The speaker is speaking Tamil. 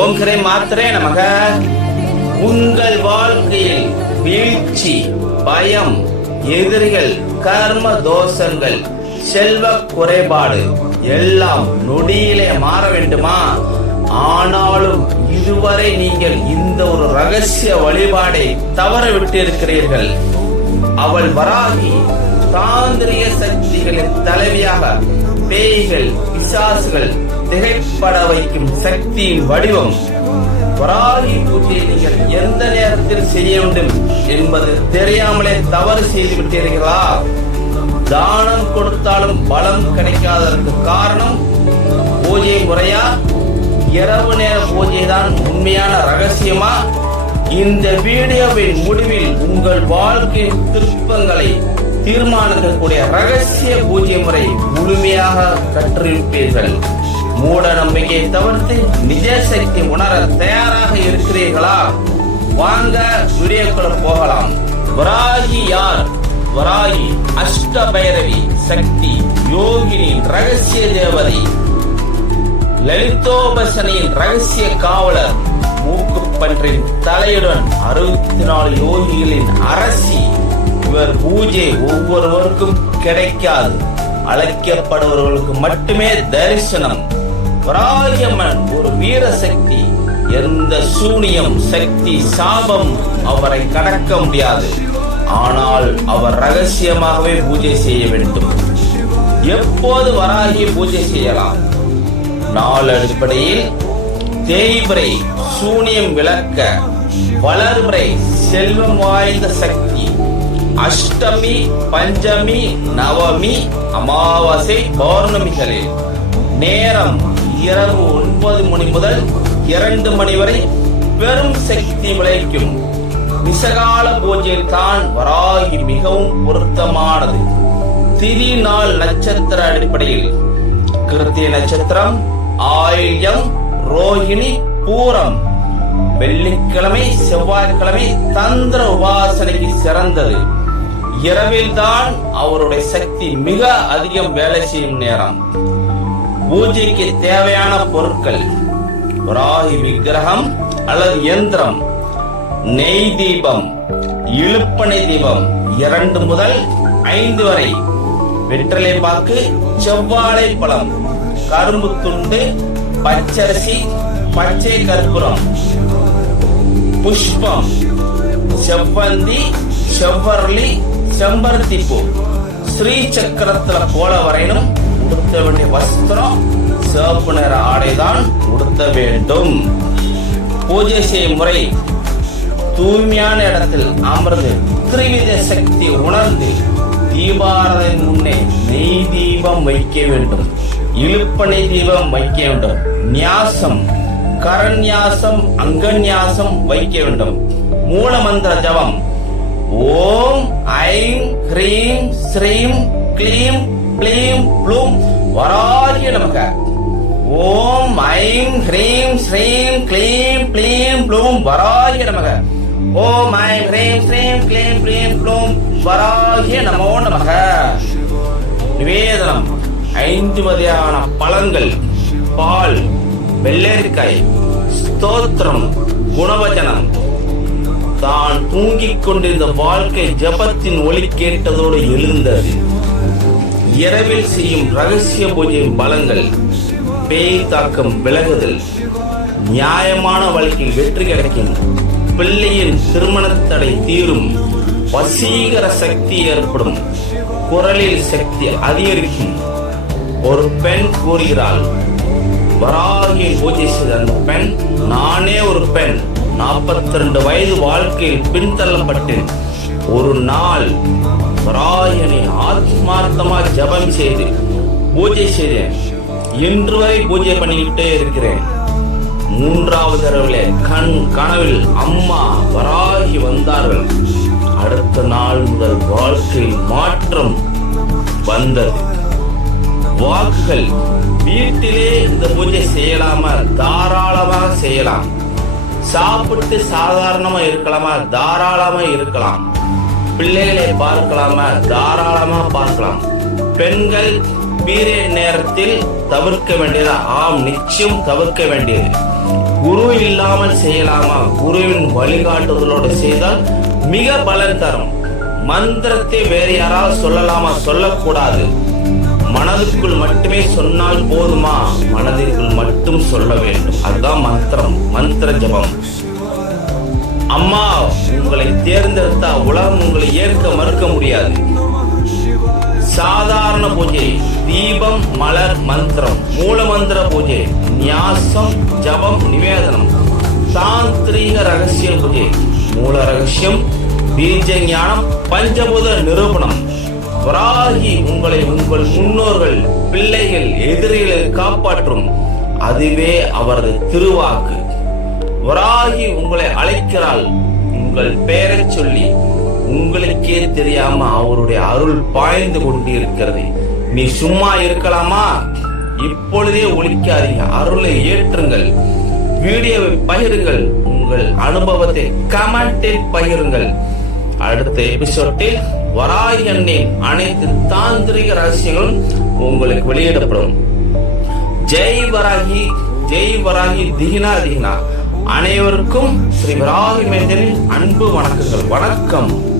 ஓங்கரை மாத்திரே நமக. உங்கள் வாழ்க்கையில் வீழ்ச்சி பயம் எதிரிகள் கர்ம தோஷங்கள் செல்வ குறைபாடு எல்லாம் நொடியிலே மாற வேண்டுமா? ஆனாலும் இதுவரை நீங்கள் இந்த ஒரு ரகசிய வழிபாடை தவற விட்டிருக்கிறீர்கள். அவள் வராகி தாந்திரிய சக்திகளின் தலைவியாக பேய்கள் பிசாசுகள் திகைப்பட வைக்கும் சக்தியின் வடிவம். வராகி பூஜையை நீங்கள் எந்த நேரத்தில் செய்ய வேண்டும் என்பது தெரியாமலே தவறு செய்து விட்டீர்களா? தானம் கொடுத்தாலும் பலம் கிடைக்காததற்கு காரணம் பூஜை முறையா? இரவு நேர பூஜை தான் உண்மையான ரகசியமா? இந்த வீடியோவின் முடிவில் உங்கள் வாழ்க்கை திருப்பங்களை தீர்மானிக்கக்கூடிய ரகசிய பூஜை முறை முழுமையாக கற்றிருப்பீர்கள். மூட நம்பிக்கையை தவிர்த்து நிஜ சக்தி உணர தயாராக இருக்கிறீர்களா? வாங்க வீடியோக்குள்ள போகலாம். வராகி யார்? வராகி அஷ்ட பைரவி சக்தி யோகினி ரகசிய தேவதை. லலிதோபசனின் ரகசிய காவலர் மூக்குப்பன்றின் தலையுடன் அறுபத்தி நாலு யோகிகளின் அரசி இவர் பூஜை ஒவ்வொருவருக்கும் கிடைக்காது. அழைக்கப்படுபவர்களுக்கு மட்டுமே தரிசனம். வராகியம்மன் ஒரு வீர சக்தி எந்த சூனியம் சக்தி சாபம் அவரை கடக்க முடியாது. ஆனால் அவர் ரகசியமாகவே பூஜை செய்ய வேண்டும். எப்போது வராகி பூஜை செய்யலாம்? நாள் அடிப்படையில் தேய்பிரை சூனியம் விளக்க வளர்முறை செல்வம் வாய்ந்த சக்தி. அஷ்டமி பஞ்சமி நவமி அமாவாசை பௌர்ணமிகளில் நேரம் இரவு ஒன்பது மணி முதல் இரண்டு மணி வரை பெரும் சக்தி விளைக்கும் விசகால பூஜையில் தான் வராகி மிகவும் பொருத்தமானது. திதி நாள் நட்சத்திர அடிப்படையில். கிருத்திய நட்சத்திரம் ஆயில்யம் ரோஹிணி பூரம். வெள்ளிக்கிழமை செவ்வாய்க்கிழமை தந்திர உபாசனைக்கு சிறந்தது. இரவில் தான் அவருடைய சக்தி மிக அதிகம் வேலை செய்யும் நேரம். பூஜைக்கு தேவையான பொருட்கள் ராகி விக்கிரகம் அல்லது இயந்திரம் நெய் தீபம் இழுப்பனை தீபம் இரண்டு முதல் ஐந்து வரை. வெற்றிலை பாக்கு செவ்வாழை பழம் கரும்பு துண்டு பச்சரிசி பச்சை கற்பூரம். புஷ்பம் செவ்வந்தி செவ்வரளி செம்பருத்தி பூ ஸ்ரீ சக்கரத்துல போல வரையினும் உடுத்த வேண்டிய வஸ்திரம் சிவப்பு நிற ஆடைதான் உடுத்த வேண்டும். பூஜை செய்யும் முறை தூய்மையான இடத்தில் அமர்ந்து திரிவித சக்தி உணர்ந்து தீபாரதன் முன்னே நெய் தீபம் வைக்க வேண்டும். இழுப்பனை தீபம் வைக்க வேண்டும். நியாசம் கரண்யாசம் அங்கன்யாசம் வைக்க வேண்டும். மூலமந்திர ஜபம் ஓம் ஐம் ஹ்ரீம் ஸ்ரீம் க்ளீம் ப்ளீம் ப்ளூம் வராகிய நமக. ஓம் ஐம் ஹ்ரீம் ஸ்ரீம் க்ளீம் ப்ளீம் ப்ளூம் வராகிய நமக. ஓம் ஐம் ஹ்ரீம் ஸ்ரீம் க்ளீம் ப்ளீம் ப்ளூம் வராகிய நமோ நமக. நிவேதனம் ஐந்து வகையான பழங்கள் பால் வெள்ளரிக்காய் ஸ்தோத்திரம் குணவச்சனம் தூங்கிக் கொண்டிருந்த வாழ்க்கை ஜபத்தின் ஒளி கேட்டதோடு எழுந்தது. இரவில் செய்யும் ரகசிய பூஜையின் பலங்கள் பேய் தாக்கம் விலகுதல் நியாயமான வழக்கில் வெற்றி கிடைக்கும் பிள்ளையின் திருமண தடை தீரும் வசீகர சக்தி ஏற்படும் குரலில் சக்தி அதிகரிக்கும் ஒரு பெண் கூறுகிறாள் வராகியை பூஜை செய்த அந்த பெண் நானே ஒரு பெண். நாற்பத்தி ரெண்டு வயது வாழ்க்கையில் பின்தள்ளப்பட்டேன் ஒரு நாள் வராயனை ஆத்மார்த்தமாக ஜபம் செய்து பூஜை செய்தேன். இன்று வரை பூஜை பண்ணிக்கிட்டே இருக்கிறேன். மூன்றாவது தடவை கண் கனவில் அம்மா வராகி வந்தார்கள். அடுத்த நாள் முதல் வாழ்க்கையில் மாற்றம் வந்தது. வாக்குகள் வீட்டிலே இந்த பூஜை செய்யலாமா? தாராளமாக செய்யலாம். சாப்பிட்டு சாதாரணமா இருக்கலாமா? தாராளமா இருக்கலாம். பிள்ளைகளை பார்க்கலாமா? தாராளமா பார்க்கலாம். பெண்கள் பீரியட் நேரத்தில் தவிர்க்க வேண்டியது? ஆம் நிச்சயம் தவிர்க்க வேண்டியது. குரு இல்லாமல் செய்யலாமா? குருவின் வழிகாட்டுதலோடு செய்தால் மிக பலன் தரும். மந்திரத்தை வேறு யாராவது சொல்லலாமா? சொல்லக்கூடாது. மனதுக்குள் மட்டுமே சொன்னால் போதுமா? மனதிற்குள் மட்டும் சொல்ல வேண்டும். அதுதான் மந்திரம். மந்திர ஜபம். அம்மா உங்களை தேர்ந்தெடுத்தா உலகம் உங்களை ஏற்க மறுக்க முடியாது. சாதாரண பூஜை தீபம் மலர் மந்திரம் மூல மந்திர பூஜை நியாசம் ஜபம் நிவேதனம். தாந்திரீக ரகசிய பூஜை மூல ரகசியம் பீஜ ஞானம் பஞ்சபூத நிரூபணம். வராகி உங்களை உங்கள் முன்னோர்கள் பிள்ளைகள் எதிரிகளை காப்பாற்றும் அதுவே அவரது திருவாக்கு. வராகி உங்களை அழைக்கிறாள். உங்கள் பெயரை சொல்லி உங்களுக்கே தெரியாம அவருடைய அருள் பாய்ந்து கொண்டிருக்கிறது. நீ சும்மா இருக்கலாமா? இப்பொழுதே ஒழிக்காதீங்க. அருளை ஏற்றுங்கள். வீடியோவை பகிருங்கள். உங்கள் அனுபவத்தை கமெண்டில் பகிருங்கள். அடுத்த எபிசோட்டில் வராகி எண்ணின் அனைத்து தாந்திரிக ரகசியங்களும் உங்களுக்கு வெளியிடப்படும். ஜெய் வராகி ஜெய் வராகி திகினா திகினா. அனைவருக்கும் ஸ்ரீ வராகி மேந்தனின் அன்பு வணக்கங்கள். வணக்கம்.